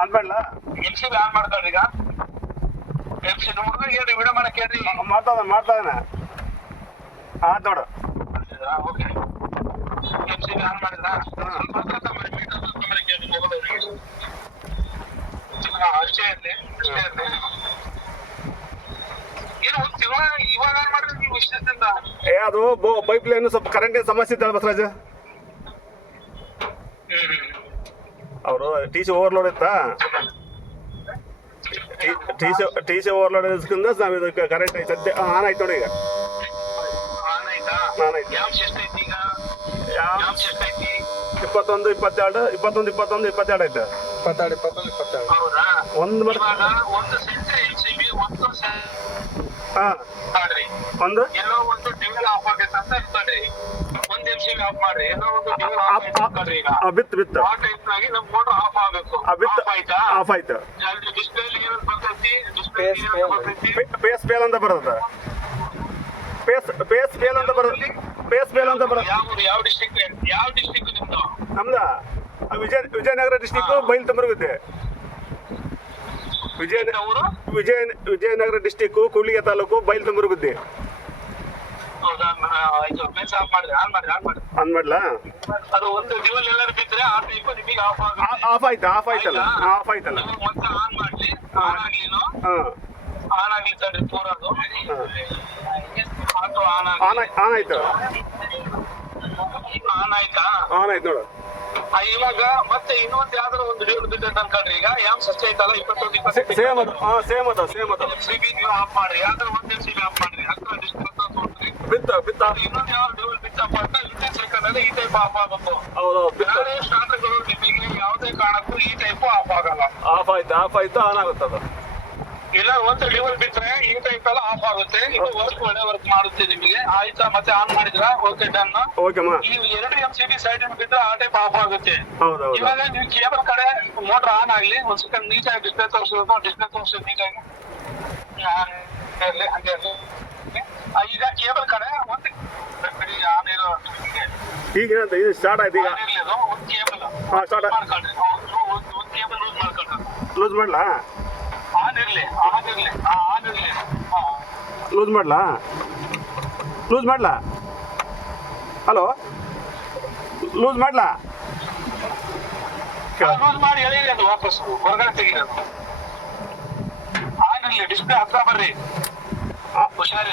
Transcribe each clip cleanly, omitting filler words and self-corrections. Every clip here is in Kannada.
ಆನ್ ಮಾಡ್ಲಾ? ಎಲ್ಸಿಬಿ ಆನ್ ಮಾಡ್ಕೊಳ್ರಿ ಈಗ. ಎಲ್ಸಿಬಿ ಹುಡುಗ ಹೇಳ್ರಿ, ವಿಡಿಯೋ ಮಾಡಕ್ ಹೇಳ್ರಿ. ಮಾಡ್ತಾನೆ ಆತ್ ನೋಡು. ಓಕೆ, ಎಲ್ಸಿಬಿ ಆನ್ ಮಾಡಿದ್ರ ಅಷ್ಟೇ ಇರ್ಲಿ. ಏನು ಒಂದು ತಿಂಗಳ ಇವಾಗ ಆನ್ ಮಾಡಿದ್ರೆ ನೀವು ಇಷ್ಟದಿಂದ ಅದು ಪೈಪ್ ಲೈನ್ ಸ್ವಲ್ಪ ಕರೆಂಟಿನ ಸಮಸ್ಯೆ ಇದ್ದಾಳೆ ಬಸವರಾಜ್. ಅವರು ಟಿ ಸಿ ಓವರ್ಲೋಡ್ ಇತ್ತಾ, ಟಿ ಸಿ ಓವರ್ಲೋಡ್ ಇದ್ರಿಂದ ನಾವು ಇದಕ್ಕೆ ಕರೆಂಟ್ ಐತೆ ಸದ್ಯ ಆನ್ ಆಯ್ತು ನೋಡಿ. ಈಗ ಆನ್ ಆಯ್ತಾ? ಆನ್ ಆಯ್ತು. ಯಾವ ಶಿಫ್ಟ್ ಐತಿ ಈಗ? 21, 22 ಐತೆ. 22. ಹೌದಾ? ಒಂದು ಒಂದು ಸೆಂಟರ್ ಎಲ್ಸಿಬಿ ಒಂದು ಹಾಂ ಮಾಡ್ರಿ, ಒಂದು ಎಲ್ಲೋ ಒಂದು ಡಿವಿಲ್ ಆಫ್ ಆಗೈತೆ ಅಂತ ಇರ್ತದೆ. ಒಂದ್ ಎಲ್ಸಿಬಿ ಆಫ್ ಮಾಡ್ರಿ, ಎಲ್ಲೋ ಒಂದು ಡಿವಿಲ್ ಆಫ್ ಆಗ್ತದೆ. ಈಗ ಬಿತ್ತು ಆ ಟೈಪ್ ನಾಗಿ ನಮ್ ಮೋಟರ್ ಆಫ್ ಆಗ್ಬೇಕು. ಆಫ್ ಆಯ್ತಾ? ಆಫ್ ಆಯ್ತು. ಅಲ್ಲಿ ಡಿಸ್ಪ್ಲೇ ಏನಂತ ಬರ್ತೈತಿ? ಡಿಸ್ಪ್ಲೇ ಬರ್ತೈತಿ ಪೇಸ್ ಫೇಲ್ ಅಂತ ಬರ್ತದೆ. ಪೇಸ್ ಫೇಲ್ ಅಂತ ಬರುತ್ತೆ. ಯಾವ ಡಿಸ್ಟ್ರಿಕ್ಟ್ ನಿಮ್ದು? ನಮ್ದ ವಿಜಯನಗರ ಡಿಸ್ಟಿಕ್ ಬೈಲ್ತಂಬರ್ಗುತ್ತೆ. ವಿಜಯನಗರ ಡಿಸ್ಟಿಕ್ ಕೂಡ್ಲಿಗೆ ತಾಲೂಕು ಬೈಲ್ತಂಬರ್ಗುತ್ತೆ. ಹೌದಾ? ಆಯ್ತು, ಮೆನ್ಸ್ ಆಫ್ ಮಾಡ್ರಿ. ಆನ್ ಮಾಡ್ಲಾ? ಅದು ಒಂದು ಡಿವಲ್ ಎಲ್ಲರೂ ಬಿದ್ರೆ ಆ ಟೈಪ್ ನಿಮಗೆ ಆಫ್ ಆಯ್ತಲ್ಲ. ನೀವು ಮತ್ತೆ ಆನ್ ಮಾಡ್ಲಿ. ಆನ್ ಆಗ್ಲಿನೋ ಆನ್ ಆಗ್ಲಿ ತಡ್ರಿ ಪೂರದು. ಆಟೋ ಆನ್ ಆಯ್ತು. ಆನ್ ಆಯ್ತಾ? ಆನ್ ಆಯ್ತು ನೋಡು. ಇವಾಗ ಮತ್ತೆ ಇನ್ನೊಂದು ಯಾವ್ದಾದ್ರು ಒಂದು ಡಿವಲ್ ಬಿದ್ದೈತೆ ಅನ್ಕೊಂಡ್ರಿ. ಈಗ ಯಾವ ಸಸ್ಯ ಐತಲ್ಲ 21 ಸೇಮ್ ಅದ. ಎಲ್ಸಿಬಿ ನೀವು ಆಫ್ ಮಾಡ್ರಿ. ಯಾವ್ದಾದ್ರು ಒಂದ್ ಎಲ್ಸಿಬಿ ಆಫ್ ಮಾಡ್ರಿ. ಹತ್ರ ಡಿಸ್ಟೆನ್ಸ್ ತೋರ್ಸ್ರಿ. ಬಿತ್ತ ಇನ್ನೊಂದು ಯಾವ ಡಿವಲ್ ಬಿತ್ತಪ್ಪ ಅಂತ ಇದೇ ಸೆಕೆಂಡ್ ಅಲ್ಲಿ ಈ ಟೈಪ್ ಆಫ್ ಆಗಬೇಕು. ಹೌದು. ಬೇರೆ ಸ್ಟಾರ್ಟರ್ಗಳು ನಿಮಗೆ ಯಾವುದೇ ಕಾರಣಕ್ಕೂ ಈ ಟೈಪ್ ಆಫ್ ಆಗಲ್ಲ. ಆಫ್ ಆಯ್ತು ಆನ್ ಆಗುತ್ತದ. ಇಲ್ಲ ಒಂದು ಡಿವಲ್ ಬಿಟ್ರೆ ಈ ಟೈಪ್ ಎಲ್ಲ ಆಫ್ ಆಗುತ್ತೆ. ಇದು ಒಳ್ಳೆ ವರ್ಕ್ ಮಾಡುತ್ತೆ ನಿಮಗೆ. ಆಯ್ತಾ? ಮತ್ತೆ ಆನ್ ಮಾಡಿದ್ರ? Okay, done. ಓಕೆಮ್ಮ. ಈ 2 MCB ಸೈಡ್ ಬಿಟ್ರೆ ಆ ಟೈಪ್ ಆಫ್ ಆಗುತ್ತೆ. ಹೌದು. ಇವಾಗ ನೀವು ಕೇಬಲ್ ಕಡೆ ಮೋಟರ್ ಆನ್ ಆಗ್ಲಿ, ಒಂದ್ ಸೆಕೆಂಡ್ ನೀಟಾಗಿ ಡಿಸ್ಪ್ಲೇ ತೋರಿಸೋದು ನೀಟಾಗಿ ಹಂಗೆ ಇರ್ಲಿ. ಈಗ ಕೇಬಲ್ ಕಡೆ ಒಂದು ಆನ್ ಇರೋ ಈಗ ಇದು ಸ್ಟಾರ್ಟ್ ಆಯ್ತು. ಈಗ ಇರ್ಲಿ, ಅದು ಒಂದು ಕೇಬಲ್ ಸ್ಟಾರ್ಟ್ ಮಾಡ್ಕೊಳ್ರಿ. ಒಂದು ಕೇಬಲ್ ಲೂಸ್ ಮಾಡ್ಕೊಳ್ರಿ. ಲೂಸ್ ಮಾಡ್ಲಾ? ಆನ್ ಇರ್ಲಿ. ಲೂಸ್ ಮಾಡ್ಲಾ? ಹಲೋ, ಲೂಸ್ ಮಾಡ್ಲಾ? ಲೂಸ್ ಮಾಡಿ ಎಳೀರಿ, ಅದು ವಾಪಸ್ ಹೊರಗಡೆ ತೆಗೀರದು. ಆನ್ ಇರ್ಲಿ. ಡಿಸ್ಪ್ಲೇ ಹತ್ರ ಬರ್ರಿ. ಹುಷಾರಿ.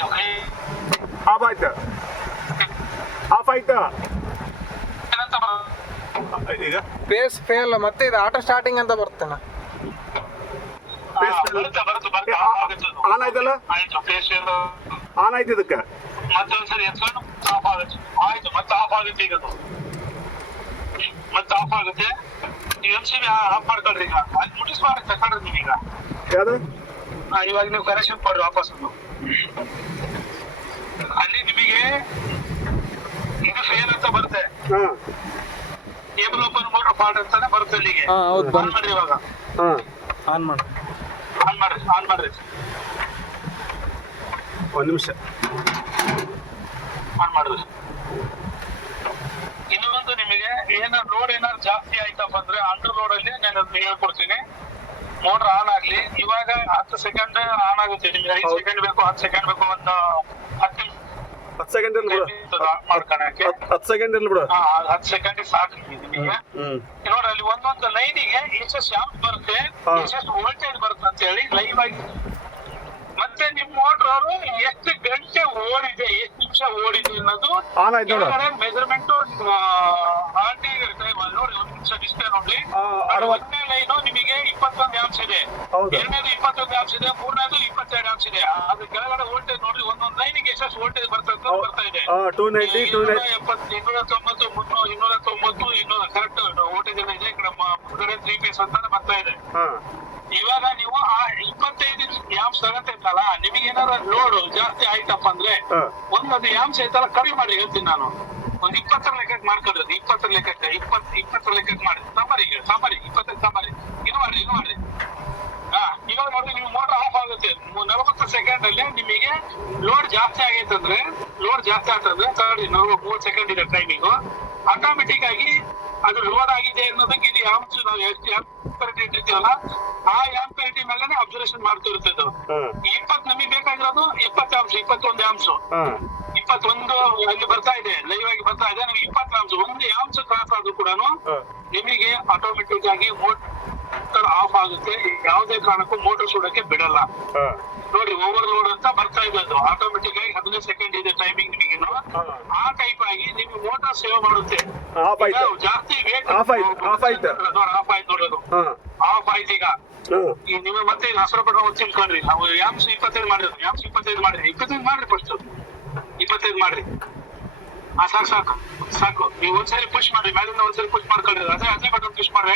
ಆಫ್ ಆಯ್ತು. ಏನಂತ ಈಗ ಪೇಸ್ ಫೇಲ್ ಮತ್ತೆ ಇದು ಆಟೋ ಸ್ಟಾರ್ಟಿಂಗ್ ಅಂತ ಬರ್ತೇನೆ. ಬರುತ್ತೆ. ಆನ್ ಆಯ್ತಲ್ಲ? ಆಯ್ತು. ಆನ್ ಆಯ್ತು. ಇದಕ್ಕೆ ಮತ್ತೊಂದ್ಸರಿ ಎತ್ಕೊಂಡು ಆಫ್ ಆಗುತ್ತೆ. ಆಯ್ತು, ಮತ್ತೆ ಆಫ್ ಆಗುತ್ತೆ. ಈಗ ಮತ್ತೆ ಆಫ್ ಆಗುತ್ತೆ. ನೀವು MCB ಆಫ್ ಮಾಡ್ಕೊಳ್ರಿ. ಈಗ ಅಲ್ಲಿ ಮುಟ್ಟಿಸ್ ಮಾಡಿ ತಗೊಂಡ್ರಿ ನೀವೀಗ. ಯಾವುದು? ಇವಾಗ ನೀವು ಕನೆಕ್ಷನ್ ಕೊಡ್ರಿ ವಾಪಸ್. ಅಲ್ಲಿ ನಿಮಗೆ ಇದು ಫೇಲ್ ಅಂತ ಬರುತ್ತೆ. ಕೇಬಲ್ ಓಪನ್ ಮೋಟರ್ ಫಾಲ್ಟ್ ಅಂತಾನೆ ಬರುತ್ತೆ ಅಲ್ಲಿಗೆ. ಆನ್ ಮಾಡ್ರಿ. ಇವಾಗ ಆನ್ ಮಾಡ್ರಿ. ಒಂದು ನಿಮಿಷ ಆನ್ ಮಾಡಿದ್ರಿ. ಇನ್ನೊಂದು ನಿಮಗೆ ಲೋಡ್ ಏನಾದ್ರು ಜಾಸ್ತಿ ಆಯ್ತಪ್ಪ ಅಂದ್ರೆ ಅಂಡರ್ ಲೋಡ್ ಅಲ್ಲಿ ನಾನು ಹೇಳ್ಕೊಡ್ತೀನಿ. ಮೋಟರ್ ಆನ್ ಆಗ್ಲಿ. ಇವಾಗ 10 ಸೆಕೆಂಡ್ ಆನ್ ಆಗುತ್ತೆ. ನಿಮ್ಗೆ 5 ಸೆಕೆಂಡ್ ಬೇಕು, 10 ಸೆಕೆಂಡ್ ಬೇಕು, ಒಂದು 10 ಸೆಕೆಂಡ್ ಇರ್ಲಿ ಬಿಡು. 10 ಸೆಕೆಂಡ್ ಇರ್ಲಿ ಬಿಡು. 10 ಸೆಕೆಂಡ್ ಸಾಕು ನಿಮಗೆ. ನೋಡ್ರಿ, ಅಲ್ಲಿ ಒಂದೊಂದು ಲೈನಿಗೆ ಎಷ್ಟು ಆಂಪ್ ಬರುತ್ತೆ, ಎಷ್ಟು ವೋಲ್ಟೇಜ್ ಬರುತ್ತೆ ಅಂತ ಹೇಳಿ ಲೈವ್ ಆಗಿ. ಮತ್ತೆ ನಿಮ್ ಮೋಟರ್ ಎಷ್ಟು ಗಂಟೆ ಓಡಿದೆ, ಎಷ್ಟು ನಿಮಿಷ ಓಡಿದೆ ಅನ್ನೋದು ಮೆಜರ್ಮೆಂಟ್ ನೋಡಿ. 1 ನಿಮಿಷ ಡಿಸ್ಪ್ಲೇ ನೋಡಿ. 1ನೇ ಲೈನು ನಿಮಗೆ 21 ಆಂಪ್ಸ್ ಇದೆ, 2ನೇದು 21 ಆಂಪ್ಸ್ ಇದೆ, 3ನೇದು 22 ಆಂಪ್ಸ್ ಇದೆ. ಅದ್ರ ಕೆಳಗಡೆ ವೋಲ್ಟೇಜ್ ನೋಡಿ. ಒಂದೊಂದು ಲೈನಿಗೆ ಎಷ್ಟು ವೋಲ್ಟೇಜ್ ಬರ್ತಾ ಇದೆ. 290, 270, 290, 200 ಕರೆಕ್ಟ್ ವೋಲ್ಟೇಜ್ ಇದೆ. ಈ ಕಡೆ ಮುಂದೆ 3 ಪೀಸ್ ಅಂತಾನೆ ಬರ್ತಾ ಇದೆ. ಇವಾಗ ನೀವು ಆ 25 ಆಂಪ್ಸ್ ತಗಂತೈತಲ್ಲ, ನಿಮಗೆ ಏನಾರ ಲೋಡ್ ಜಾಸ್ತಿ ಆಯ್ತಪ್ಪ ಅಂದ್ರೆ ಒಂದು ಆಂಪ್ಸ್ ಐತಲ್ಲ ಕಡಿಮೆ ಮಾಡಿ ಹೇಳ್ತೀನಿ ನಾನು. ಒಂದು 20 ಲೆಕ್ಕಕ್ಕೆ ಮಾಡ್ಕೊಡ್ರಿ. 20 ಲೆಕ್ಕಕ್ಕೆ ಮಾಡಿ ಸಾಂಬಾರಿ 20 ಸಾಂಬಾರಿ ಇದು ಮಾಡ್ರಿ. ಇವಾಗ ನೋಡಿ, ನಿಮ್ ಮೋಟರ್ ಆಫ್ ಆಗುತ್ತೆ. 40 ಸೆಕೆಂಡ್ ಅಲ್ಲಿ ನಿಮಗೆ ಲೋಡ್ ಜಾಸ್ತಿ ಆಗೈತಂದ್ರೆ 30 ಸೆಕೆಂಡ್ ಇದೆ ಟೈಮಿಂಗು. ಆಟೋಮೆಟಿಕ್ ಆಗಿ ಅದು ಲೋಡ್ ಆಗಿದೆ ಅನ್ನೋದಕ್ಕೆ ಇಲ್ಲಿ ಆಂಪ್ಸ್ ನಾವು ಇಟ್ಟಿರ್ತೀವಲ್ಲ ಆ ಆಂಪಿಯರಿಟಿ ಮೇಲೆ ಅಬ್ಸರ್ವೇಷನ್ ಮಾಡ್ತಿರುತ್ತೆ ಅದು. 20 ನಮಗೆ ಬೇಕಾಗಿರೋದು 20 ಅಂಶ, 21 ಅಂಶ, 21 ಅಲ್ಲಿ ಬರ್ತಾ ಇದೆ, ಲೈವ್ ಆಗಿ ಬರ್ತಾ ಇದೆ. ನಿಮ್ಗೆ 20 ಅಂಶ, 1 ಅಂಶ ಕ್ರಾಸ್ ಆದ್ರೂ ಕೂಡ ನಿಮಗೆ ಆಟೋಮೆಟಿಕ್ ಆಗಿ ಮೋಟರ್ ಆಫ್ ಆಗುತ್ತೆ. ಯಾವುದೇ ಕಾರಣಕ್ಕೂ ಮೋಟರ್ ಸುಡಕ್ಕೆ ಬಿಡಲ್ಲ. ನೋಡಿ, ಓವರ್ಲೋಡ್ ಅಂತ ಬರ್ತಾ ಇದೆ, ಅದು ಆಟೋಮೆಟಿಕ್ ಆಗಿ 15 ಸೆಕೆಂಡ್ ಇದೆ ಟೈಮಿಂಗ್ ನಿಮಗೆ. ಆ ಟೈಪ್ ಆಗಿ ನಿಮ್ಗೆ ಮೋಟರ್ ಸೇವ್ ಮಾಡುತ್ತೆ. ಜಾಸ್ತಿ ಆಫ್ ಆಯ್ತು ನೋಡೋದು, ಆಫ್ ಆಯ್ತು. ಈಗ ನೀವು ಮತ್ತೆ ಹಸಿರು ಬಟನ್ ಒತ್ತಿ ತಿಳ್ಕೊಂಡ್ರಿ. ನಾವು ಯಾಂಸ್ 25 ಮಾಡಿದ್ರು, ಯಾಂಸ್ 25 ಮಾಡ್ರಿ, 25 ಮಾಡ್ರಿ, ಫಸ್ಟ್ 25 ಮಾಡ್ರಿ. ಸಾಕು ಸಾಕು ಸಾಕು. ನೀವು ಒಂದ್ಸರಿ ಪುಷ್ ಮಾಡ್ರಿ, ಮೇಲಿಂದ ಒಂದ್ಸರಿ ಪುಷ್ ಮಾಡ್ಕೊಳ್ರಿ. ಅದೇ ಬಟನ್ ಪುಷ್ ಮಾಡ್ರಿ.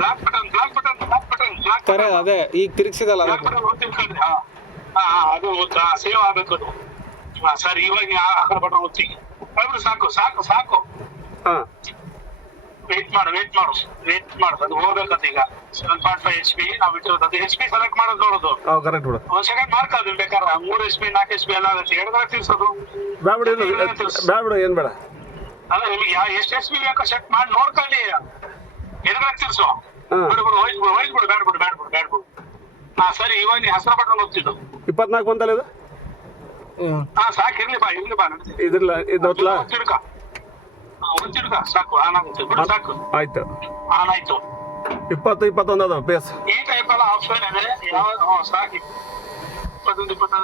Black button black button black button black button ಅದೇ ಈಗ ತಿರುಗಿಸಿದಲ್ಲ ಬ್ಲಾಕ್ ಬಟನ್ ಒತ್ತಿ ತಿಳ್ಕೊಂಡ್ರಿ. ಅದು ಸೇವ್ ಆಗ್ಬೇಕು ಅದು. ಸರ್, ಇವಾಗ ಆ ಬಟನ್ ಒತ್ತಿ ಸಾಕು ಸಾಕು ಸಾಕು. ವೇಟ್ ಮಾಡು, ಅದು ಹೋಗ್ಬೇಕಂತ. ಈಗ 7.5 HP ನಾವು ಇಟ್ಟಿರೋದು, ಅದು HP ಸೆಲೆಕ್ಟ್ ಮಾಡೋದು ನೋಡೋದು. ಒಂದ್ ಸೆಕೆಂಡ್ ಮಾರ್ಕ್ ಅದು ಬೇಕಾದ್ರೆ 3 HP 4 HP ಎಲ್ಲ ಆಗುತ್ತೆ. ಎಡಗಡೆ ತಿರ್ಸೋದು ಏನ್ ಬೇಡ ಅಲ್ಲ, ನಿಮಗೆ ಎಷ್ಟು HP ಬೇಕೋ ಸೆಟ್ ಮಾಡಿ ನೋಡ್ಕೊಳ್ಳಿ. ಎಡಗಡೆ ತಿರ್ಸು, ಹೋಯ್ತು ಬ್ಯಾಡ್ಬಿಡು. ಸರಿ, ಇವಾಗ ನೀ ಹಸಿರು ಬಟನ್ ಒತ್ತಿದ್ದು 24 ಬಂತಲ್ಲ ಇದು. ಸಾಕು, ಇರ್ಲಿ ಬಾ ಇದ್ರಲ್ಲ ಒಂಚಿಡ್ಕ ಸಾಕು. ಆನ್ ಆಗುತ್ತೆ ಬಿಡು, ಸಾಕು. ಆಯ್ತು, ಆನ್ ಆಯ್ತು. 20 21 ಅದಾವ ಪೇಸ್. ಈ ಟೈಪ್ ಎಲ್ಲ ಆಪ್ಷನ್ ಇದೆ. ಯಾವ ಸಾಕು 25.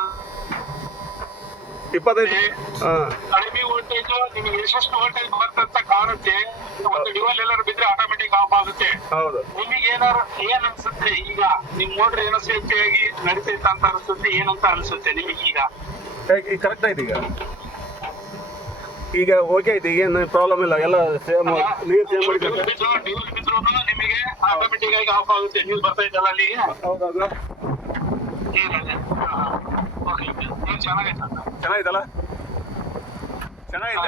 ಕಡಿಮೆ ವೋಲ್ಟೇಜ್ ನಿಮಗೆ ಎಷ್ಟೆಷ್ಟು ವೋಲ್ಟೇಜ್ ಬರ್ತಂತ ಕಾಣುತ್ತೆ. ಒಂದು ಡಿವೈಲ್ ಎಲ್ಲರೂ ಬಿದ್ರೆ ಆಟೋಮೆಟಿಕ್ ಆಫ್ ಆಗುತ್ತೆ. ಹೌದು. ನಿಮಗೆ ಏನ್ ಅನ್ಸುತ್ತೆ ಈಗ ನಿಮ್ ಮೋಟರ್ ಏನೋ ಸೇಫ್ಟಿ ಆಗಿ ನಡೀತೈತೆ ಅಂತ ಅನ್ಸುತ್ತೆ, ಏನಂತ ಅನ್ಸುತ್ತೆ ನಿಮಗೆ? ಈಗ ಕರೆಕ್ಟ್ ಆಯ್ತು. ಈಗ ಓಕೆ ಆಯ್ತು, ಈಗ ಏನು ಪ್ರಾಬ್ಲಮ್ ಇಲ್ಲ. ಎಲ್ಲ ಸೇಮ್ ನೀರು ಸೇಮ್ ಮಾಡಿ ಬಿದ್ರು ನಿಮಗೆ ಆಟೋಮೆಟಿಕ್ ಆಗಿ ಆಫ್ ಆಗುತ್ತೆ. ನ್ಯೂಸ್ ಬರ್ತಾ ಇದ್ದಲ್ಲ ಅಲ್ಲಿ. ಹೌದೌದು, ಚೆನ್ನಾಗಿತ್ತಲ್ಲ, ಚೆನ್ನಾಗಿದೆ.